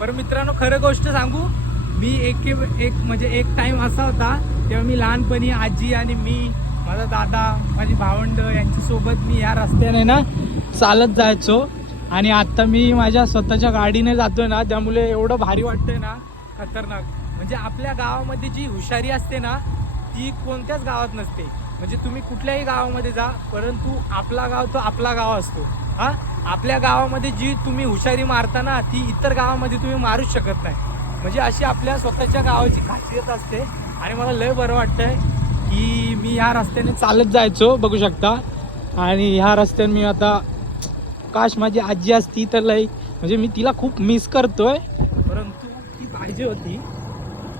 पण मित्रांनो खरं गोष्ट सांगू, मी एक टाइम असा होता तेव्हा मी लहानपणी आजी आणि मी, माझा दादा, माझी भावंड यांच्या सोबत मी या रस्त्याने ना चालत जायचो. आणि आता मी माझ्या स्वतःच्या गाडीने जातोय ना, त्यामुळे एवढं भारी वाटतंय ना, खतरनाक. म्हणजे आपल्या गावामध्ये जी हुशारी असते ना ती कोणत्याच गावात नसते. म्हणजे तुम्ही कुठल्याही गावामध्ये जा, परंतु आपला गाव तो आपला गाव असतो. हा, आपल्या गावामध्ये जी तुम्ही हुशारी मारता ना ती इतर गावामध्ये तुम्ही मारूच शकत नाही. म्हणजे अशी आपल्या स्वतःच्या गावाची खासियत असते. आणि मला लय बरं वाटतंय की मी ह्या रस्त्याने चालत जायचो, बघू शकता. आणि ह्या रस्त्याने मी आता, काश माझी आजी असती तर लय, म्हणजे मी तिला खूप मिस करतोय, परंतु ती पाहिजे होती.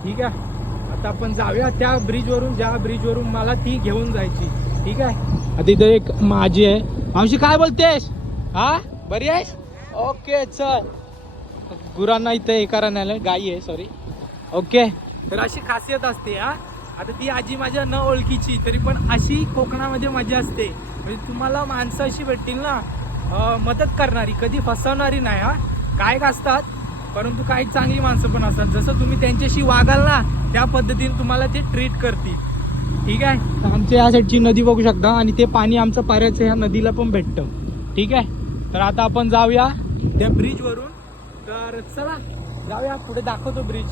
ठीक आहे, आता आपण जाऊया त्या ब्रिजवरून, ज्या ब्रिजवरून मला ती घेऊन जायची. ठीक आहे, आता इथं एक माझी आहे. मावशी काय बोलतेस? हा, बरी आहेस? ओके, चल. गुरांना इथं हे करायला आलं, गाई आहे सॉरी. ओके, तर अशी खासियत असते. हा, आता ती आजी माझ्या न ओळखीची, तरी पण अशी कोकणामध्ये मजा असते. म्हणजे तुम्हाला माणसं अशी भेटतील ना, मदत करणारी, कधी फसवणारी नाही. हा, काय असतात, परंतु काही चांगली माणसं पण असतात. जसं तुम्ही त्यांच्याशी वागाल ना त्या पद्धतीने तुम्हाला ते ट्रीट करतील. ठीक आहे, तर आमच्या या साईडची नदी बघू शकता आणि ते पाणी आमचं पाऱ्याचं ह्या नदीला पण भेटतं. ठीक आहे, तर आता आपण जाऊया त्या ब्रिजवरून. तर चला जाऊया पुढे, दाखवतो ब्रिज.